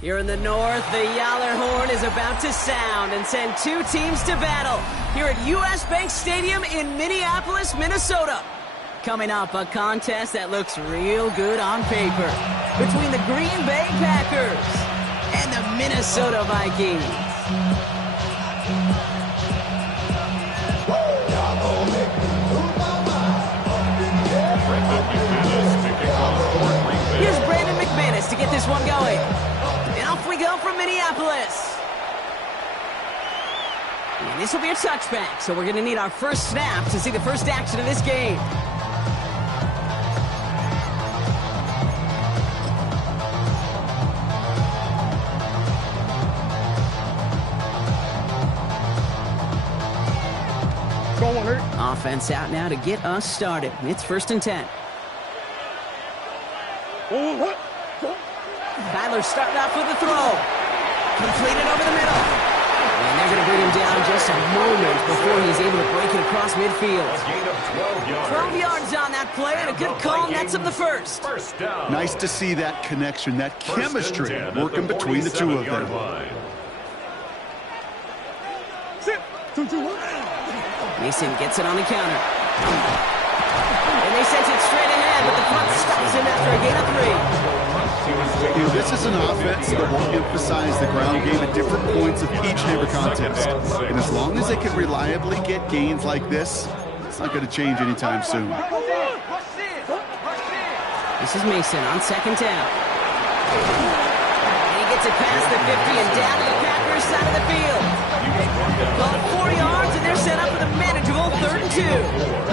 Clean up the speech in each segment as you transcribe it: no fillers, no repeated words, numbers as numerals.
Here in the north, the Yaller horn is about to sound and send two teams to battle here at U.S. Bank Stadium in Minneapolis, Minnesota. Coming up, a contest that looks real good on paper between the Green Bay Packers and the Minnesota Vikings. To get this one going. And off we go from Minneapolis. And this will be a touchback, so we're going to need our first snap to see the first action of this game. Offense out now to get us started. It's 1st and 10. Kyler starting off with a throw. Completed over the middle. And they're going to bring him down just a moment before he's able to break it across midfield. 12 yards on that play, and a good call nets him the first. Nice to see that connection, that chemistry working between the two of them. Mason gets it on the counter. And they sent it straight ahead, but the punt stops him after a gain of 3. You know, this is an offense that will emphasize the ground game at different points of each and every contest. And as long as they can reliably get gains like this, it's not going to change anytime soon. This is Mason on 2nd down. And he gets it past the 50 and down to the Packers side of the field. Call it 4 yards, and they're set up with a manageable 3rd and 2.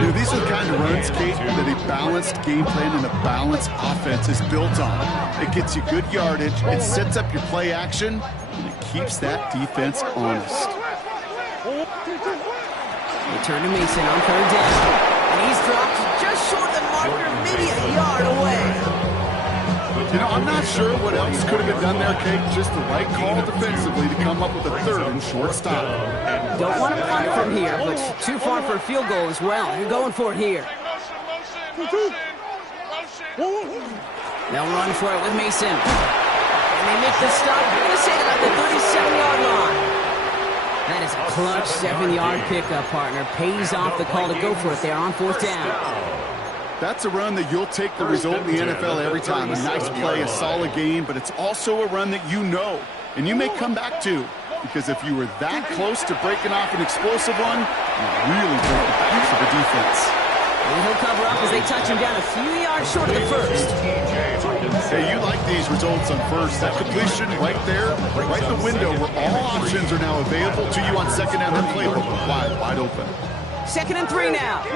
You know, these are the kind of runs, Kate, that a balanced game plan and a balanced offense is built on. It gets you good yardage, it sets up your play action, and it keeps that defense honest. They turn to Mason on 3rd down, and he's dropped just short of the marker, maybe a yard away. You know, I'm not sure what else could have been done there, Kate. Just the right call defensively to come up with a 3rd and short stop. Don't want to punt from here, but too far for a field goal as well. You're going for it here. They'll run for it with Mason. And they make the stop. We're going to say about the 37-yard line. That is a clutch 7-yard pickup, partner. Pays off the call to go for it there on 4th down. That's a run that you'll take the result in the NFL every time. A nice play, a solid game, but it's also a run that you know, and you may come back to. Because if you were that close to breaking off an explosive one, you really broke the backs of the defense. And he'll cover up as they touch him down a few yards short of the 1st. Hey, you like these results on 1st. That completion right there, right in the window where all options are now available to you on 2nd down. Their playbook wide open. 2nd and 3 now.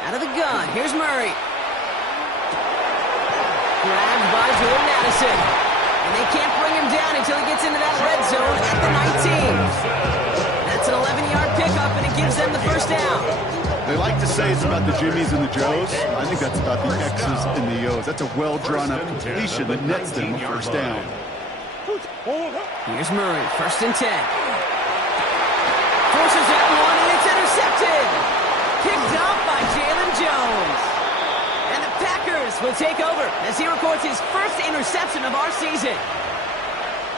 Out of the gun, here's Murray. Grabbed by Jordan Addison. And they can't bring him down until he gets into that red zone at the 19. That's an 11-yard pickup, and it gives them the 1st down. They like to say it's about the Jimmies and the Joes. I think that's about the X's and the O's. That's a well-drawn-up completion that nets them a 1st down. Here's Murray, 1st and 10. Forces that one, and it's intercepted. Picked up by Jalen Jones. And the Packers will take over as he records his 1st interception of our season.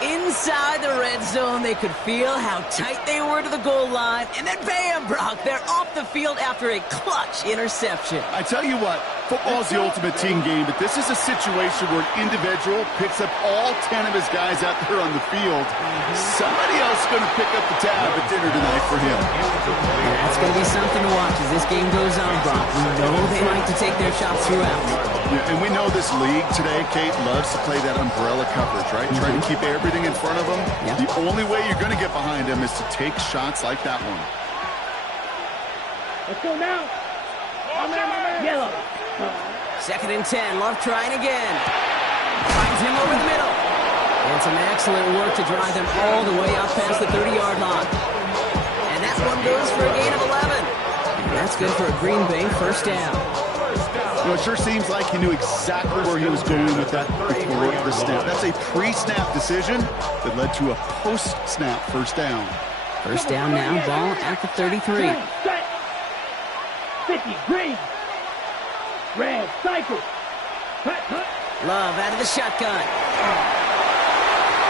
Inside the red zone, they could feel how tight they were to the goal line. And then bam, Brock, they're off the field after a clutch interception. I tell you what, football's the ultimate team game, but this is a situation where an individual picks up all 10 of his guys out there on the field. Somebody else is going to pick up the tab at dinner tonight for him. That's going to be something to watch as this game goes on, Brock. We know they like to take their shots throughout. Yeah, and we know this league today, Kate, loves to play that umbrella coverage, right? Trying to keep everything in front of them. Yeah. The only way you're going to get behind them is to take shots like that one. Let's go now. Yellow. 2nd and 10. Love trying again. Finds him over the middle. And some excellent work to drive them all the way out past the 30-yard line. And that one goes for a gain of 11. And that's good for a Green Bay 1st down. You know, it sure seems like he knew exactly where he was going with that before the snap. That's a pre-snap decision that led to a post-snap 1st down. First down now, ball at the 33. 50, green. Red, cycle. Love out of the shotgun.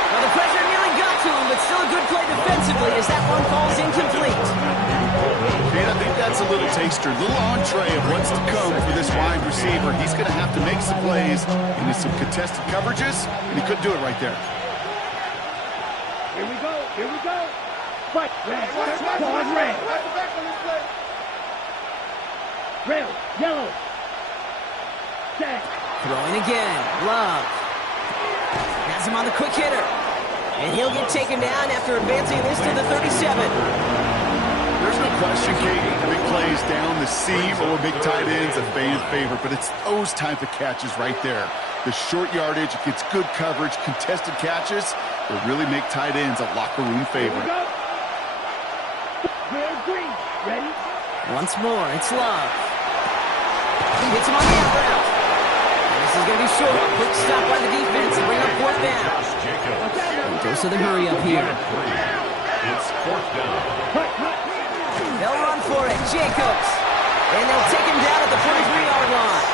Well, the pressure nearly got to him, but still a good play defensively as that one falls incomplete. And I think that's a little taster, a little entree of what's to come for this wide receiver. He's going to have to make some plays into some contested coverages, and he couldn't do it right there. Here we go, here we go. But red, pause red. Red, yellow. Set. Throwing again, Love. Has him on the quick hitter. And he'll get taken down after advancing this to the 37. There's no question, Katie, big plays down the seam or big tight ends a fan favorite, but it's those type of catches right there. The short yardage, it gets good coverage, contested catches that really make tight ends a locker room favorite. Red, green, ready? Once more, it's Love. He hits him on the out route. This is going to be short. Quick stop by the defense and bring up fourth down. And goes to the hurry up here. It's fourth down. They'll run for it. Jacobs. And they'll take him down at the 43-yard line.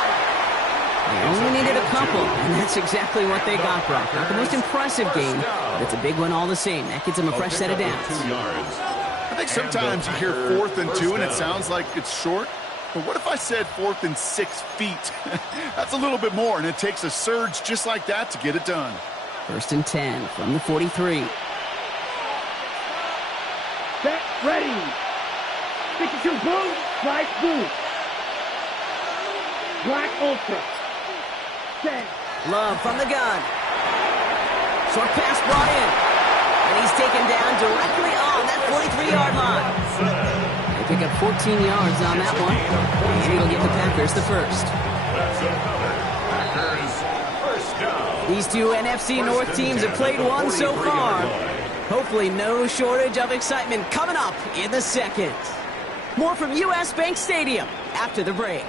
They only needed a couple, and that's exactly what they got, Brock. Not the most impressive game, but it's a big one all the same. That gets them a fresh set of downs. I think sometimes you hear 4th and 2, and it sounds like it's short. But what if I said 4th and 6 feet? That's a little bit more, and it takes a surge just like that to get it done. 1st and 10 from the 43. Set, ready. 52, blue, white, blue. Black, ultra. Set. Love from the gun. Short pass brought in. And he's taken down directly on that 43-yard line. They pick up 14 yards on that one. And it'll give the Packers the first. These two NFC North teams have played one so far. Hopefully no shortage of excitement coming up in the second. More from US Bank Stadium after the break.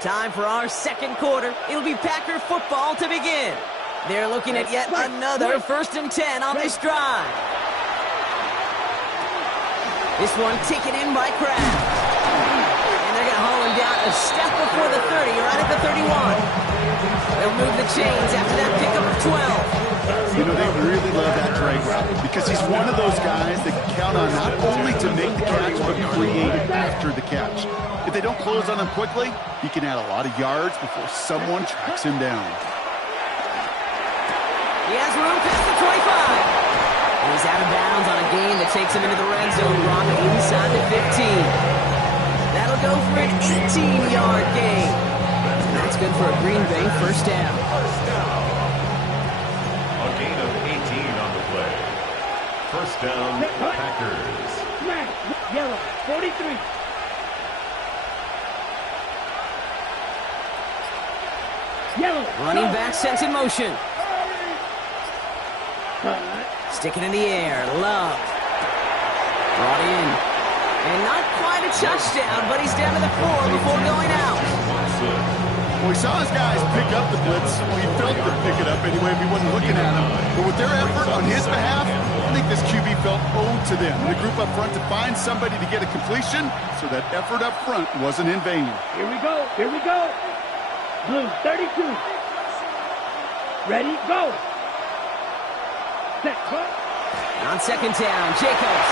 Time for our second quarter. It'll be Packer football to begin. They're looking at yet another 1st and 10 on this drive. This one taken in by Kraft. And they're going to haul him down a step before the 30, right at the 31. They'll move the chains after that pickup of 12. You know, they really love that drag route because he's one of those guys that can count on not only to make the catch, but create it after the catch. If they don't close on him quickly, he can add a lot of yards before someone tracks him down. He has room past the 25. And he's out of bounds on a gain that takes him into the red zone, Brock, inside the 15. That'll go for an 18-yard gain. And that's good for a Green Bay first down. A gain of 18 on the play. First down, Packers. Black, yellow, 43. Yellow. Running back sent in motion. Sticking in the air. Love. Brought in. And not quite a touchdown, but he's down to the 4 before going out. Well, he saw his guys pick up the blitz. Well, he felt them pick it up anyway if he wasn't looking at him. But with their effort on his behalf, I think this QB felt owed to them. And the group up front to find somebody to get a completion, so that effort up front wasn't in vain. Here we go, here we go. Blue, 32. Ready, go. Set, go. On second down, Jacobs.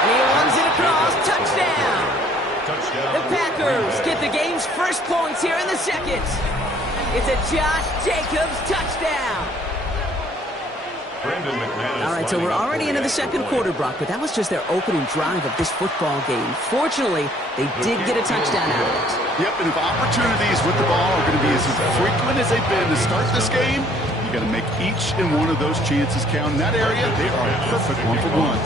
And he runs it across. Touchdown. The Packers get the game's first points here in the second. It's a Josh Jacobs touchdown. All right, so we're already into the second quarter, Brock, but that was just their opening drive of this football game. Fortunately, they did get a touchdown out of it. Yep, and if opportunities with the ball are going to be as frequent as they've been to start this game, you got to make each and one of those chances count. In that area, they are a perfect 1-for-1.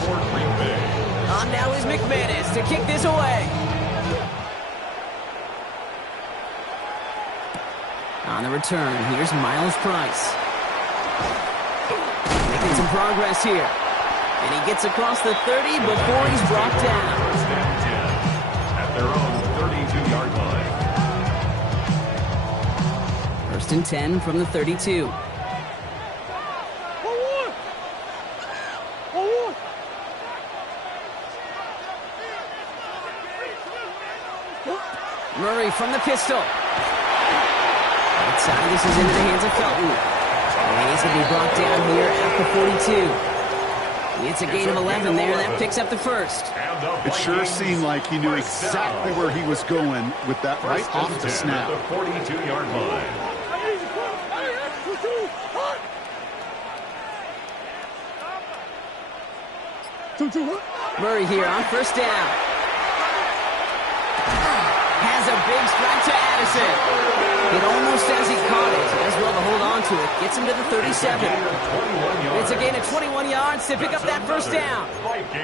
On now is McManus to kick this away. On the return, here's Miles Price. Making some progress here. And he gets across the 30 before he's brought down. At their own 32-yard line. First and 10 from the 32. Murray from the pistol. Outside, this is into the hands of Felton. And he's going to be brought down here at the 42. It's a gain of 11 there. That picks up the first. It sure seemed like he knew exactly where he was going with that right off the snap. The 42-yard line. Murray here on first down. Has a big strike to Addison. It almost as he caught it. As well to hold on to it. Gets him to the 37. It's a gain of 21 yards to pick up that first down.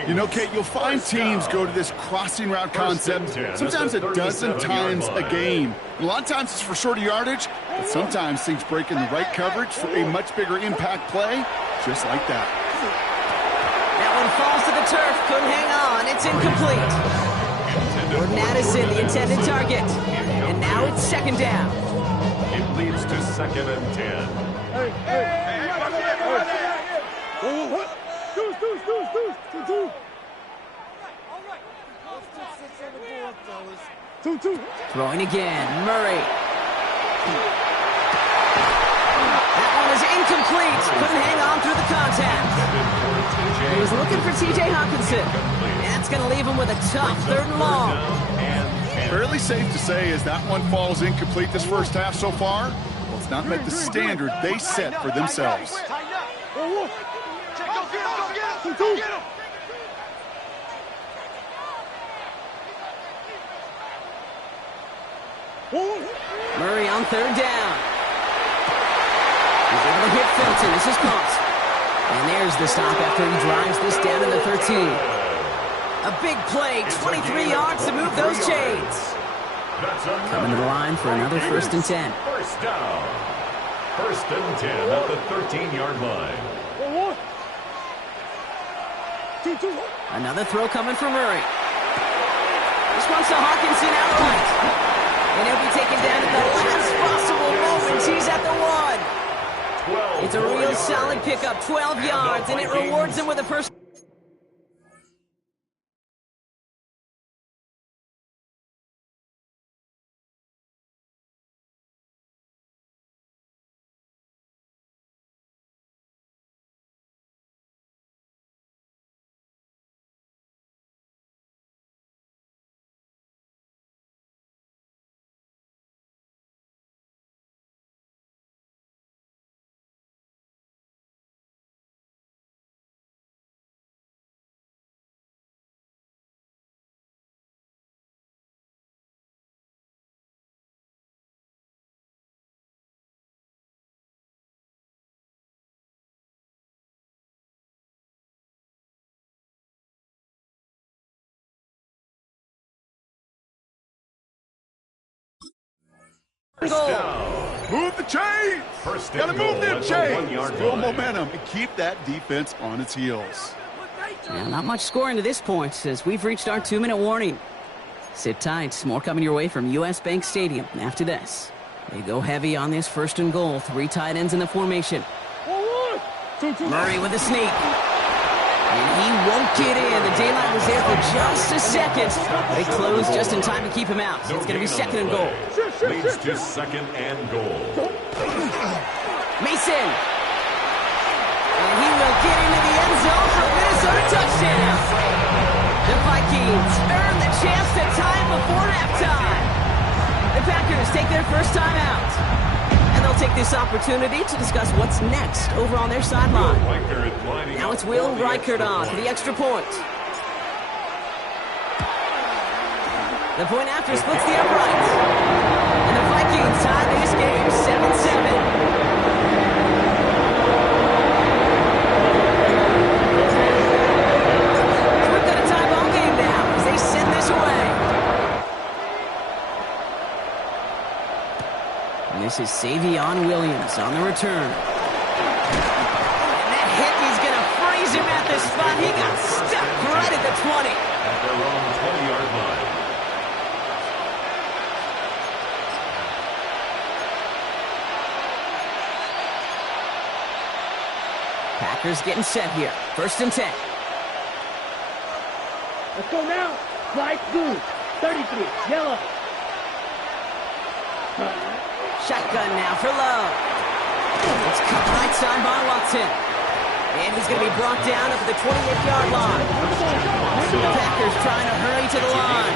You know, Kate, you'll find teams go to this crossing route concept sometimes a dozen times a game. A lot of times it's for shorter yardage, but sometimes things break in the right coverage for a much bigger impact play, just like that. That one falls to the turf. Couldn't hang on. It's incomplete. Jordan Addison, the intended target. And now it's second down. It leads to second and 10. Throwing again, Murray. That one is incomplete. Couldn't hang on through the contact. He was looking for T.J. Hawkinson. That's going to leave him with a tough third and long. Fairly safe to say as that one falls incomplete this first half so far, well, it's not met the standard they set for themselves. Murray on third down. He's able to hit Felton. This is caught. And there's the stop after he drives this down to the 13. A big play, 23 yards to move those chains. Coming to the line for another first and 10. First down. First and 10 at the 13-yard line. Another throw coming from Murray. This one's to Hawkinson outright. And he'll be taken down at the last possible moment. He's at the 1. It's a real solid pickup, 12 yards, and it rewards him with a first. Move the chains! Gotta move them chains! Build momentum and keep that defense on its heels. Yeah, not much scoring to this point as we've reached our 2-minute warning. Sit tight. More coming your way from U.S. Bank Stadium after this. They go heavy on this first and goal. 3 tight ends in the formation. Murray with a sneak. And he won't get in. The daylight was there for just a second. They closed just in time to keep him out. So it's going to be second and goal. Leads to second and goal. Mason. And he will get into the end zone for a Minnesota touchdown. The Vikings earn the chance to tie it before halftime. The Packers take their first time out. And they'll take this opportunity to discuss what's next over on their sideline. Now it's Will Reichert on for the extra point. The point after splits the uprights. And the Vikings tie this game 7-7. We've got a tie ball game now as they send this away. And this is Savion Williams on the return. And that hit is going to freeze him at the spot. He got stuck right at the 20. At their own 20-yard line. Packers getting set here. 1st and 10. Let's go now. Slide blue. 33. Yellow. Shotgun now for Love. It's cut right side by Watson. And he's going to be brought down up at the 28-yard line. The Packers trying to hurry to the line.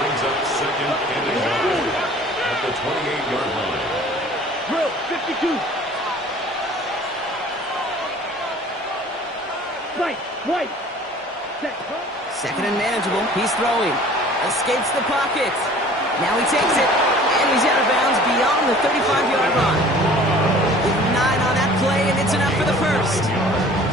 Brings up 2nd and 11 at the 28-yard line. Drill 52. White. Set. 2nd and manageable. He's throwing. Escapes the pocket. Now he takes it. And he's out of bounds beyond the 35-yard line. 9 on that play, and it's enough for the 1st.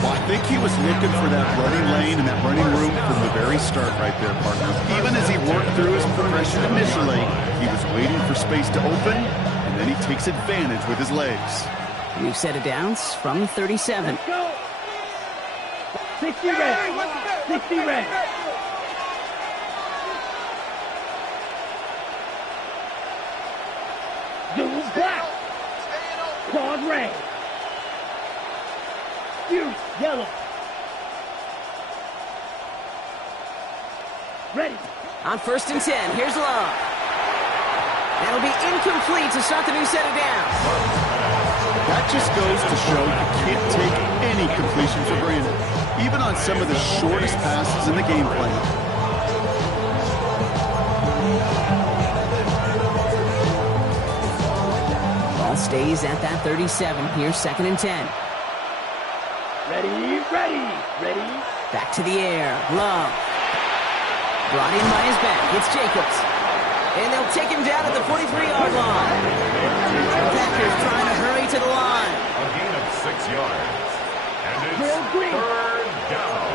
Well, I think he was looking for that running lane and that running room from the very start right there, partner. Even as he worked through his progression initially, he was waiting for space to open, and then he takes advantage with his legs. New set of downs from the 37. Let's go. 60 red. 60 red. Blue black. Quad red. Fuse yellow. Ready. On 1st and 10, here's Love. That'll be incomplete to start the new set of downs. That just goes to show you can't take any completion for granted, even on some of the shortest passes in the game plan. Ball stays at that 37. Here's 2nd and 10. Ready. Back to the air. Love. Brought in by his back. It's Jacobs. And they'll take him down at the 43-yard line. The Packers trying to hurry to the line. A gain of 6 yards. And it's Real green. 3rd down.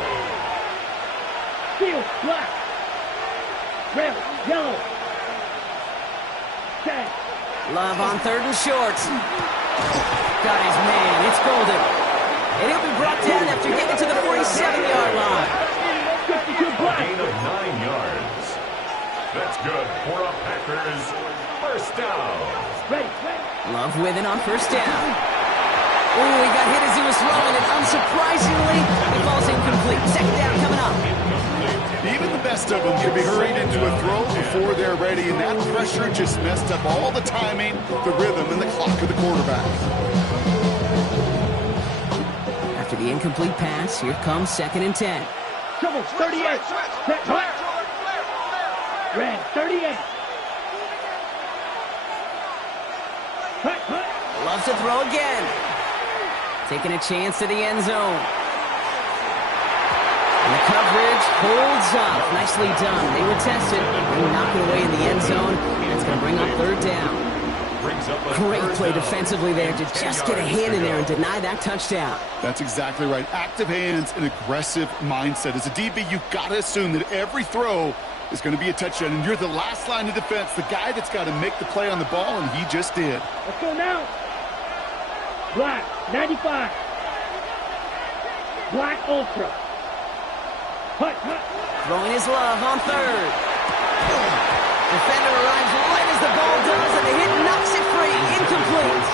Field black. Red, yellow. Set. Love on 3rd and short. Got his man. It's Golden. And he'll be brought down after getting to the 47-yard line. 52 black. Gain of 9 yards. That's good for a Packers 1st down. Ready. Love with it on 1st down. Oh, he got hit as he was throwing, and unsurprisingly, it falls incomplete. 2nd down coming up. Even the best of them can be hurried into a throw before they're ready, and that pressure just messed up all the timing, the rhythm, and the clock of the quarterback. After the incomplete pass, here comes 2nd and 10. Trouble 38. Set. Red 38. Hut. Loves to throw again. Taking a chance to the end zone. And the coverage holds up. Nicely done. They were tested. They knock it away in the end zone. And it's going to bring up 3rd down. Great play defensively there to just get a hand in there and deny that touchdown. That's exactly right. Active hands and aggressive mindset. As a DB, you've got to assume that every throw is going to be a touchdown, and you're the last line of defense, the guy that's got to make the play on the ball, and he just did. Let's go now. Black 95. Black Ultra. Hut. Throwing his Love on 3rd. Defender arrives right as the ball does, and the hit knocks it free. Incomplete.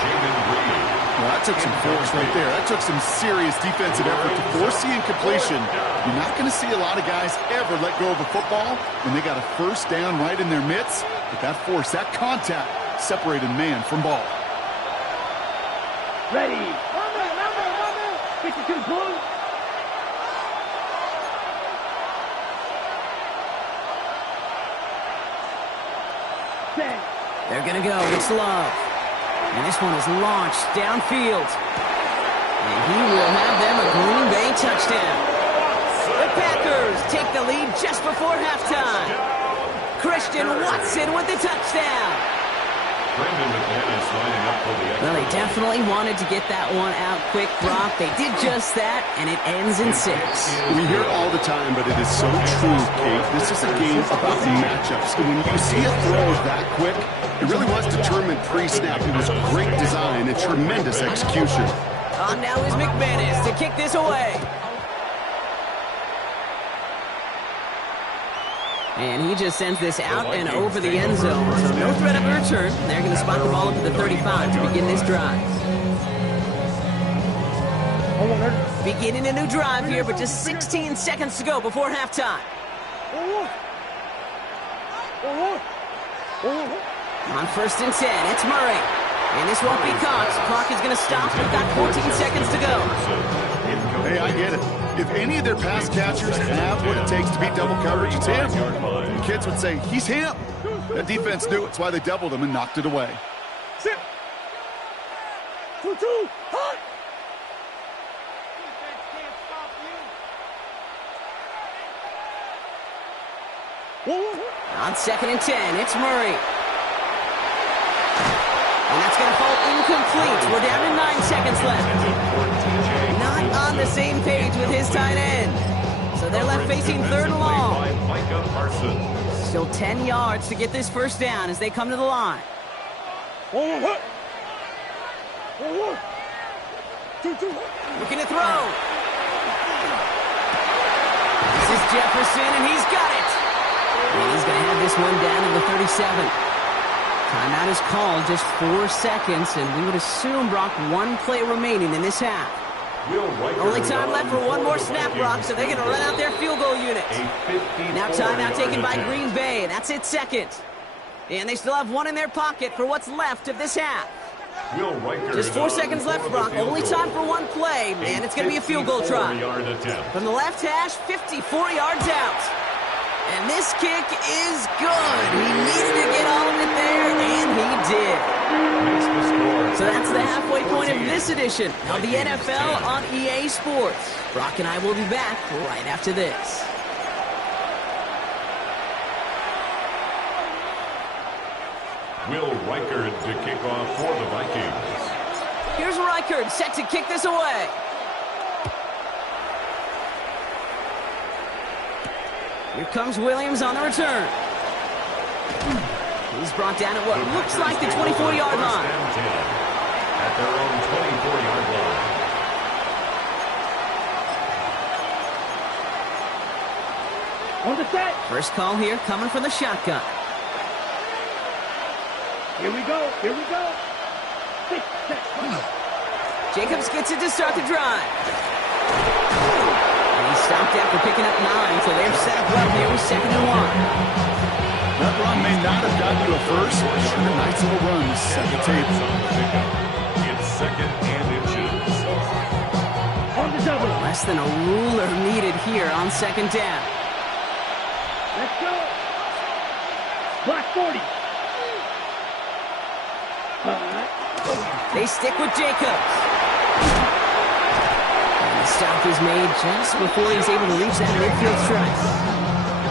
Well, that took some force right there. That took some serious defensive effort to force the incompletion. You're not going to see a lot of guys ever let go of a football when they got a 1st down right in their midst. But that force, that contact, separated man from ball. Ready. 52 blue. Set. They're going to go. It's Love. And this one is launched downfield. And he will have them a Green Bay touchdown. The Packers take the lead just before halftime. Christian Watson with the touchdown. Well, they definitely wanted to get that one out quick, Brock. They did just that, and it ends in 6. We hear it all the time, but it is so true, Kate. This is a game about matchups. And when you see a throw that quick, it really was determined pre-snap. It was great design and tremendous execution. On now is McManus to kick this away. And he just sends this out and over the end zone. So no threat of a return. They're going to spot the ball up to the 35 to begin this drive. Beginning a new drive here, but just 16 seconds to go before halftime. On 1st and 10, it's Murray. And this won't be caught. Clock is going to stop. We've got 14 seconds to go. Hey, I get it. If any of their pass catchers have what it takes to beat double coverage, it's him. The kids would say, he's him. That defense knew it. It's why they doubled him and knocked it away. Sit. 2-2. Hot. On 2nd and 10, it's Murray. And that's going to fall incomplete. We're down to 9 seconds left. Not on the same page with his tight end. So they're left facing 3rd and long. Still 10 yards to get this first down as they come to the line. Looking to throw. This is Jefferson, and he's got it. And he's going to have this one down to the 37. Timeout is called, just 4 seconds, and we would assume, Brock, 1 play remaining in this half. Only time left for one more snap, Brock, so they're going to run out their field goal unit. Now timeout taken by Green Bay. That's its 2nd. And they still have 1 in their pocket for what's left of this half. Just 4 seconds left, Brock. Only time for 1 play, and it's going to be a field goal try. From the left hash, 54 yards out. And this kick is good. He needed to get all of it there, and he did. So that's the halfway point of this edition of the NFL on EA Sports. Brock and I will be back right after this. Will Reichard to kick off for the Vikings. Here's Reichard set to kick this away. Here comes Williams on the return. He's brought down at what looks like the 24-yard line. At their own 24-yard line. On the set. First call here coming from the shotgun. Here we go. Here we go. 6, 7. Jacobs gets it to start the drive. And he stopped after picking up 9, so they're set up well here with 2nd and 1. That run may not have gotten you a first, but sure, a nice little run to set the table. It's 2nd and inches. On the double. Less than a ruler needed here on 2nd down. Let's go. Black 40. They stick with Jacobs. And the stop is made just before he's able to reach that midfield strike.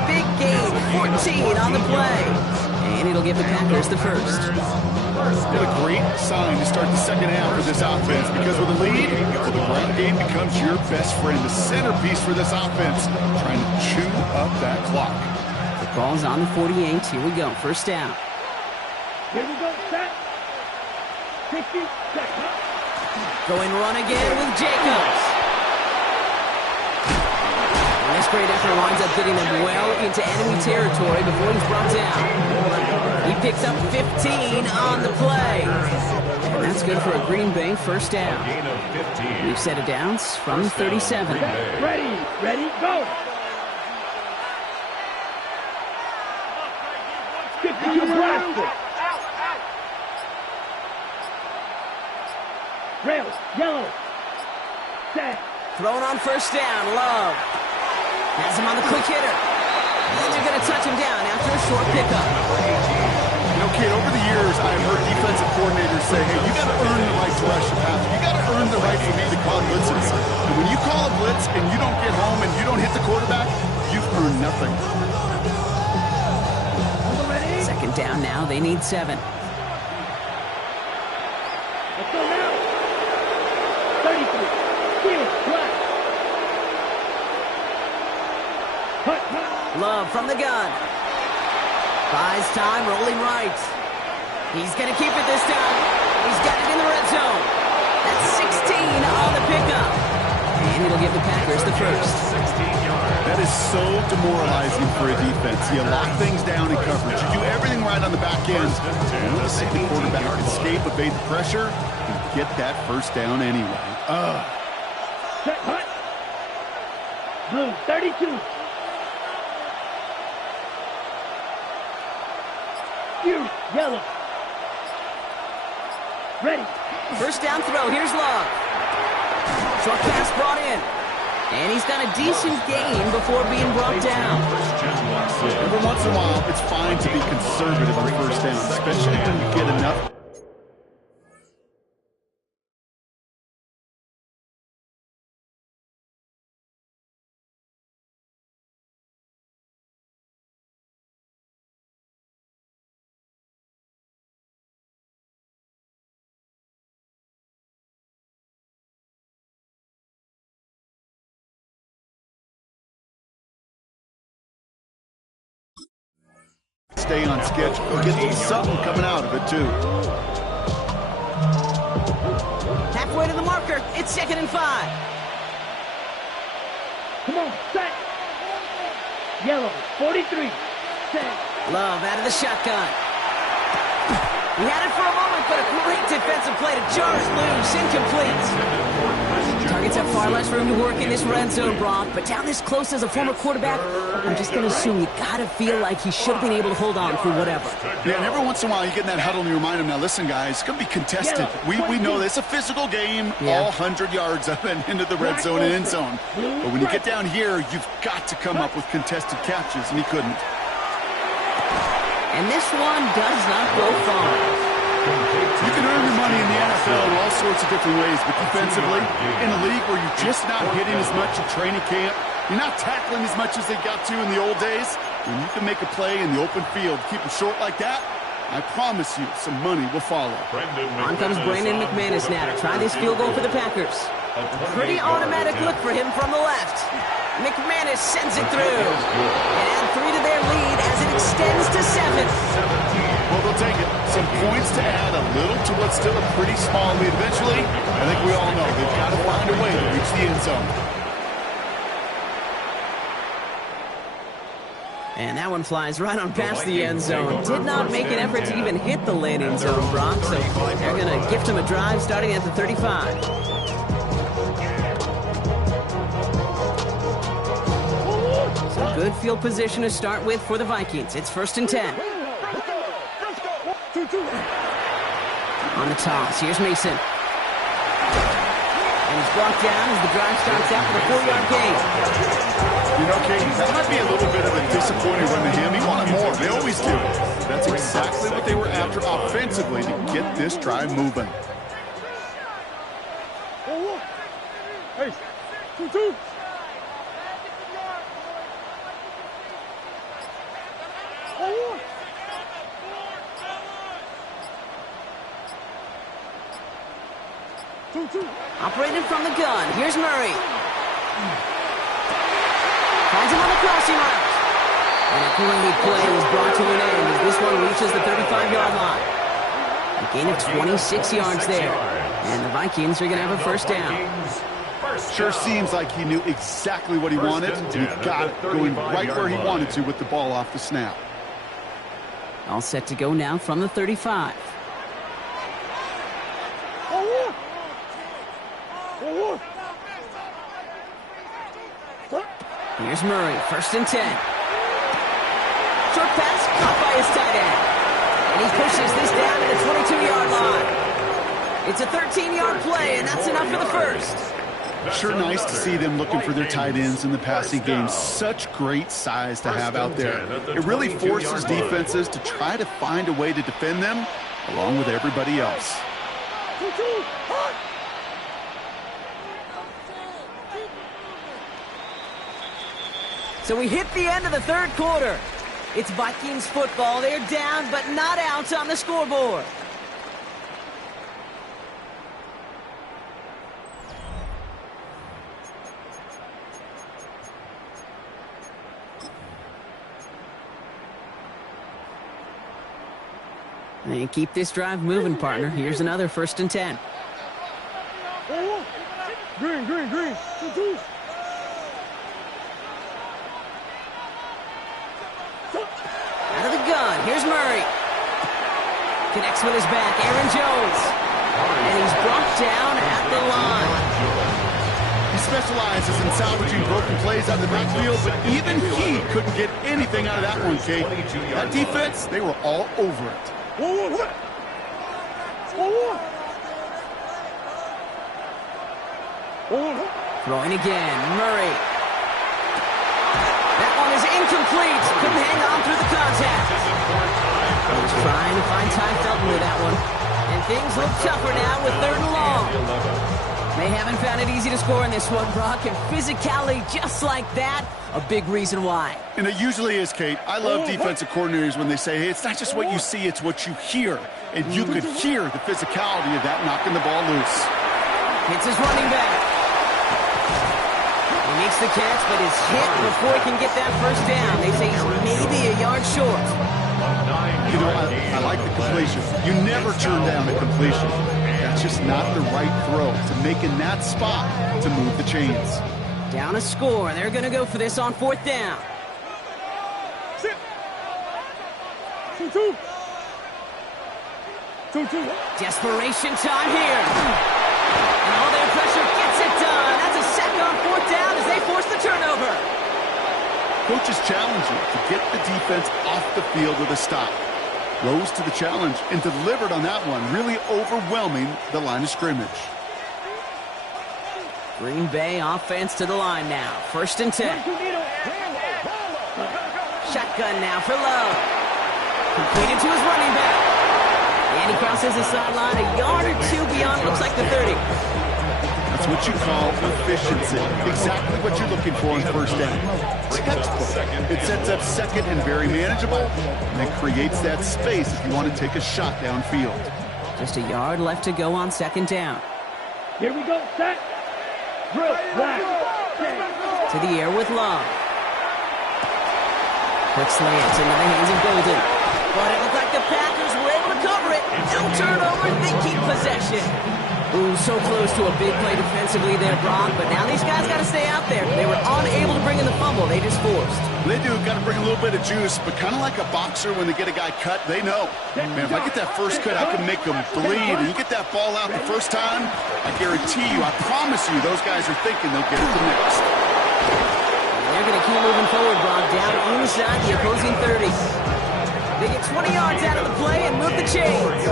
Big gain, 14 on the play. And it'll give the Packers the first. What a great sign to start the 2nd half for this offense, because with a lead, the ground game becomes your best friend, the centerpiece for this offense, trying to chew up that clock. The ball's on the 48. Here we go. First down. Here we go. Set. 60 seconds. Going run again with Jacobs. And this great effort winds up getting them well into enemy territory before he's brought down. He picks up 15 on the play. And that's good for a Green Bay first down. We've set it downs from the 37. Ready, go. 52 blast. Rail, yellow, set. Thrown on first down, Love. Has him on the quick hitter. And they're going to touch him down after a short pickup. You know, kid, over the years, I've heard defensive coordinators say, hey, you got to earn the right to rush the passer. You got to earn the right for me to call blitzes. And when you call a blitz and you don't get home and you don't hit the quarterback, you've earned nothing. 2nd down now. They need 7. Let's go now. 33. Field, black. Love from the gun. Buys time, rolling right. He's going to keep it this time. He's got it in the red zone. That's 16 on the pickup. And it'll give the Packers the first. 16 yards. That is so demoralizing for a defense. You lock things down in coverage. You do everything right on the back end. You want to see the quarterback escape, evade the pressure, and get that first down anyway. Set, hut. Blue, 32. Fury, yellow. Ready. First down throw. Here's Love. Short pass brought in. And he's got a decent gain before being brought down. Every once in a while, it's fine to be conservative on first down, especially when you get enough. Stay on schedule. You'll get something coming out of it, too. Halfway to the marker. It's 2nd and 5. Come on, set. Yellow, 43. Set. Love out of the shotgun. He had it for a moment, but a great defensive play to jars loose. Incomplete. Targets have far less room to work in this red zone, Brock, but down this close as a former quarterback, I'm just going to assume you got to feel like he should have been able to hold on through whatever. Yeah, and every once in a while you get in that huddle and you remind him, now listen, guys, it's going to be contested. We know this. It's a physical game, all 100 yards up and into the red zone and end zone. But when you get down here, you've got to come up with contested catches, and he couldn't. And this one does not go far. You can earn your money in the NFL in all sorts of different ways, but defensively, in a league where you're just not hitting as much in training camp, you're not tackling as much as they got to in the old days, when you can make a play in the open field, keep it short like that, I promise you some money will follow. On comes Brandon McManus now to try this field goal for the Packers. Pretty automatic look for him from the left. McManus sends it through. And add 3 to their lead as it extends to 7. Well, they'll take it. Some points to add a little to what's still a pretty small lead. Eventually, I think we all know they've got to find a way to reach the end zone. And that one flies right on past the end zone. Did not make an effort to even hit the landing zone, Brock. So they're going to gift him a drive starting at the 35. So good field position to start with for the Vikings. It's 1st and 10. On the toss, here's Mason. And he's brought down as the drive starts out with a 4-yard gain. You know, Katie, that might be a little bit of a disappointing run to him. He wanted more. They always do. That's exactly what they were after offensively to get this drive moving. Hey, 2-2. Operated from the gun. Here's Murray. Finds him on the crossing route. And a great play is brought to an end as this one reaches the 35-yard line. A gain of 26 yards there. And the Vikings are going to have a first down. Sure seems like he knew exactly what he wanted. And he got it going right where he wanted to with the ball off the snap. All set to go now from the 35. Here's Murray, 1st and 10. Short pass caught by his tight end. And he pushes this down to the 22-yard line. It's a 13-yard play, and that's enough for the first. Sure nice to see them looking for their tight ends in the passing game. Such great size to have out there. It really forces defenses to try to find a way to defend them along with everybody else. So we hit the end of the 3rd quarter. It's Vikings football. They're down, but not out on the scoreboard. And keep this drive moving, partner. Here's another 1st and 10. Green. 2-2. Out of the gun, here's Murray. Connects with his back, Aaron Jones. And he's brought down at the line. He specializes in salvaging broken plays out of the backfield, but even he couldn't get anything out of that one, Kate. That defense, they were all over it. Throwing again, Murray. That one is incomplete. Couldn't hang on through the contact. He was trying to find Ty Felton with that one. And things look tougher now with 3rd and long. They haven't found it easy to score in this one, Brock, and physicality just like that, a big reason why. And it usually is, Kate. I love defensive coordinators when they say, hey, it's not just what you see, it's what you hear. And you could hear the physicality of that knocking the ball loose. Hits his running back. He makes the catch, but is hit before he can get that first down. They say he's maybe a yard short. You know, I like the completion. You never turn down a completion. That's just not the right throw to make in that spot to move the chains. Down a score. They're going to go for this on 4th down. 2-2. Desperation time here. And all their pressure gets it done. That's a sack on 4th down as they force the turnover. Coaches challenge you to get the defense off the field with a stop. Rose to the challenge and delivered on that one, really overwhelming the line of scrimmage. Green Bay offense to the line now. 1st and 10. Shotgun now for Love. Completed to his running back. And he crosses the sideline a yard or 2 beyond, looks like the 30. That's what you call efficiency. Exactly what you're looking for in 1st down. Textbook. It sets up 2nd and very manageable, and it creates that space if you want to take a shot downfield. Just a yard left to go on 2nd down. Here we go, set. Drill, black, to the air with Love. Quick slants into the hands of Golden. But it looked like the Packers were able to cover it. No turnover, they keep possession. Ooh, so close to a big play defensively there, Brock. But now these guys got to stay out there. They were unable to bring in the fumble. They just forced. They do. Got to bring a little bit of juice. But kind of like a boxer when they get a guy cut, they know. Man, if I get that first cut, I can make them bleed. And you get that ball out the first time, I guarantee you, I promise you, those guys are thinking they'll get it the next. They're going to keep moving forward, Brock, down inside the opposing 30. They get 20 yards out of the play and move the chains.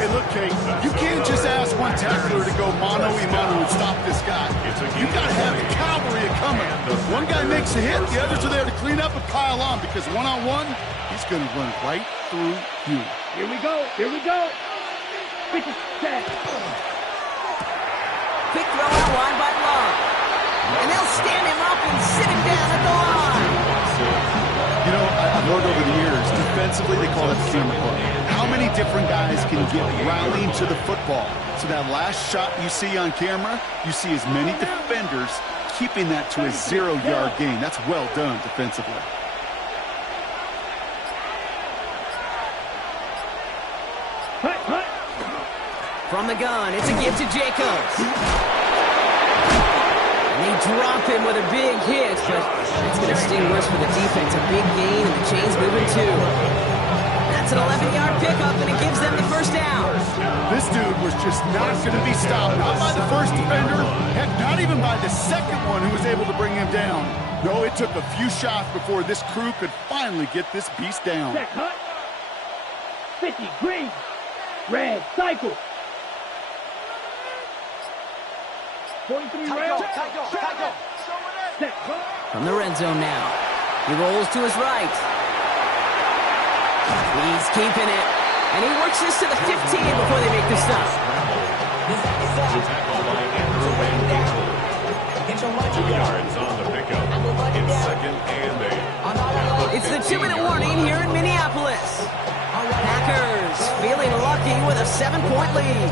Hey, look, Kate, you can't just ask one tackler to go mano-a-mano and stop this guy. You got to have the cavalry coming. One guy makes a hit, the others are there to clean up and pile on, because one-on-one, he's going to run right through you. Here we go. 50, 10. Quick throw out wide by Love. And they'll stand him up and sit him down at the line. You know, I've learned over the years, defensively they call it the camera club. How many different guys can get rallying to the football? So that last shot you see on camera, you see as many defenders keeping that to a 0-yard gain. That's well done defensively. From the gun, it's a give to Jacobs. And they drop him with a big hit, but it's going to sting worse for the defense. A big gain, and the chains moving too. That's an 11-yard pickup, and it gives them the first down. This dude was just not going to be stopped. Not by the first defender. Heck, not even by the second one who was able to bring him down. No, it took a few shots before this crew could finally get this beast down. Check, hut. 50, green, red, cycle. 43 red. From the red zone now. He rolls to his right. He's keeping it. And he works this to the 15 before they make the stop. 2 yards on the pickup. It's 2nd and 8. It's the 2-minute warning here in Minneapolis. Packers feeling lucky with a 7-point lead.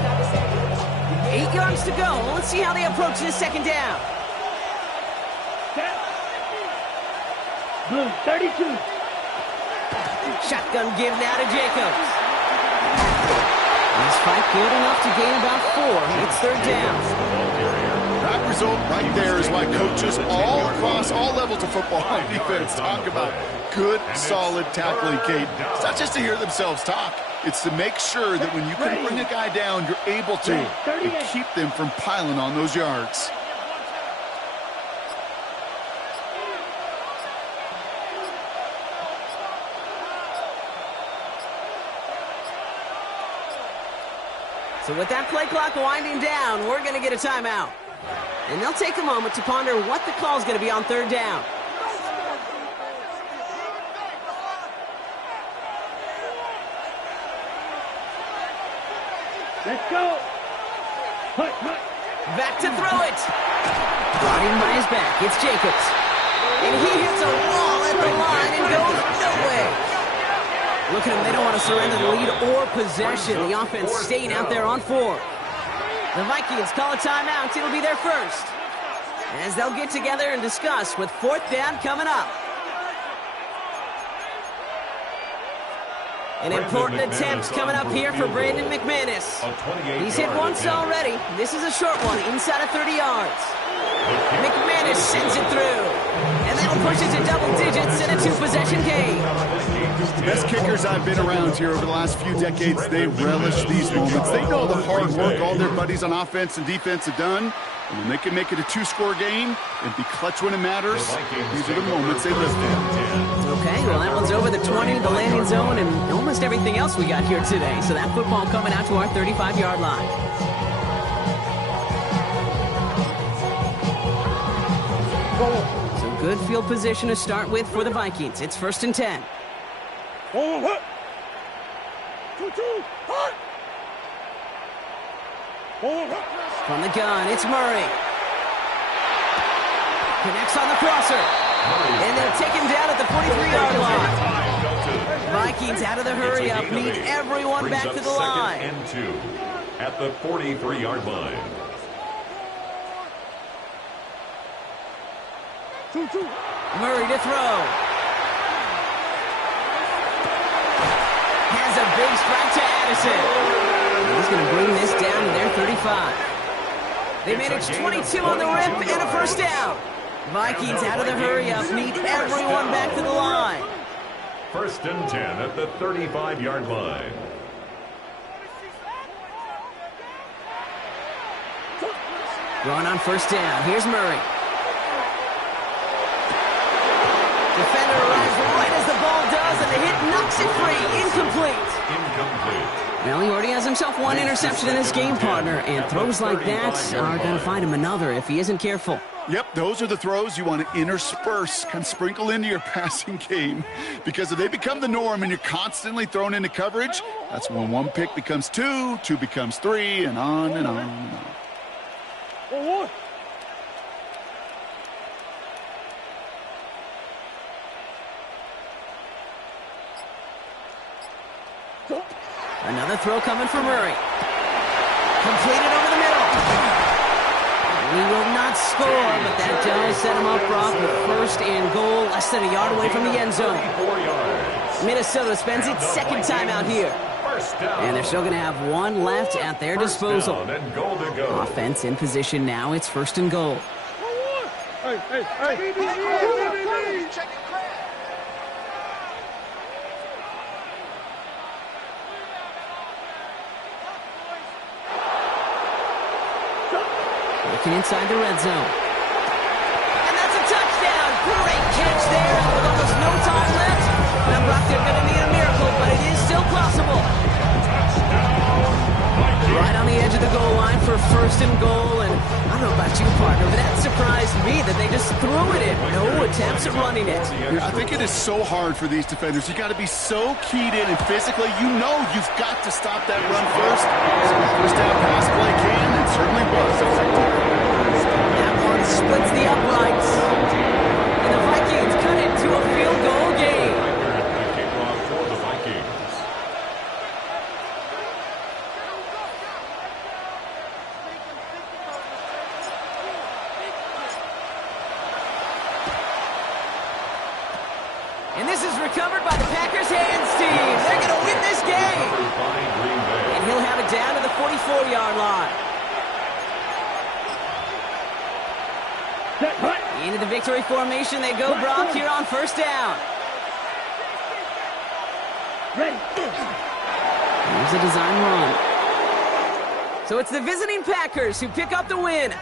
8 yards to go. Let's see how they approach this 2nd down. Blue, 32. Shotgun give now to Jacobs. This fight good enough to gain about 4. It's 3rd down. That result right there is why coaches all across all levels of football and defense talk about good, solid tackling, Kate. It's not just to hear themselves talk. It's to make sure that when you can bring a guy down, you're able to and keep them from piling on those yards. So with that play clock winding down, we're going to get a timeout. And they'll take a moment to ponder what the call is going to be on third down. Let's go. Hut. Back to throw it. Brought in by his back. It's Jacobs. And he hits a wall at the line and goes no way. Look at them. They don't want to surrender the lead or possession. The offense staying out there on 4. The Vikings call a timeout. It'll be their first, as they'll get together and discuss with fourth down coming up. An important attempt coming up here for Brandon McManus. He's hit once already. This is a short one, inside of 30 yards. McManus sends it through. And that'll push it to double digits in a 2-possession game. The best kickers I've been around here over the last few decades, they relish these moments. They know the hard work all their buddies on offense and defense have done. And when they can make it a 2-score game and be clutch when it matters, these are the moments they live for. Okay, well, that one's over the 20, the landing zone, and almost everything else we got here today. So that football coming out to our 35-yard line. So good field position to start with for the Vikings. It's 1st and 10. From the gun, it's Murray. Connects on the crosser. And they'll take him down at the 43-yard line. Vikings out of the hurry up, need everyone back to the line. And 2 at the 43-yard line. Murray to throw. Has a big strike to Addison. He's going to bring this down to their 35. They manage 22 on the rip and a first down. Vikings out of the hurry up, need everyone back to the line. 1st and 10 at the 35-yard line. Going on first down. Here's Murray. Defender arrives right as the ball does, and the hit knocks it free. Incomplete. Well, he already has himself one interception in this game, partner, and throws like that are going to find him another if he isn't careful. Yep, those are the throws you want to intersperse, kind of sprinkle into your passing game. Because if they become the norm and you're constantly thrown into coverage, that's when 1 pick becomes 2, 2 becomes 3, and on and on and on. Another throw coming from Murray. Completed over the middle. He will not score, but that does set him up, Brock, with 1st and goal, less than a yard away from the end zone. Minnesota spends its 2nd time out here. And they're still going to have 1 left at their disposal. Offense in position now. It's 1st and goal. Looking inside the red zone. And that's a touchdown. Great catch there with almost no time left. Now, Brock, they're going to need a miracle, but it is still possible. Right on the edge of the goal line for 1st and goal. And I don't know about you, partner, but that surprised me that they just threw it in. No attempts at running it. Yeah, I think it is so hard for these defenders. You got to be so keyed in, and physically, you know you've got to stop that run first. So the first down pass play can, and certainly was effective. That one splits the uprights. And the Vikings cut it to a field goal game. Kickoff for the Vikings. And this is recovered by the Packers hands team. They're going to win this game. And he'll have it down to the 44-yard line. Into the victory formation they go, Brock, here on 1st down. Here's a design run. So it's the visiting Packers who pick up the win.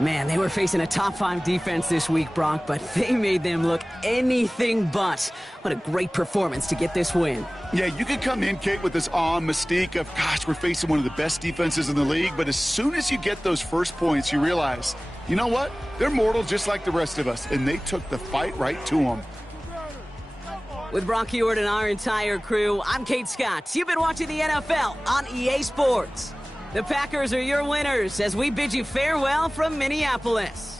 Man, they were facing a top-5 defense this week, Brock, but they made them look anything but. What a great performance to get this win. Yeah, you could come in, Kate, with this awe and mystique of, gosh, we're facing one of the best defenses in the league, but as soon as you get those first points, you realize, you know what? They're mortal just like the rest of us, and they took the fight right to them. With Brock Ewart and our entire crew, I'm Kate Scott. You've been watching the NFL on EA Sports. The Packers are your winners as we bid you farewell from Minneapolis.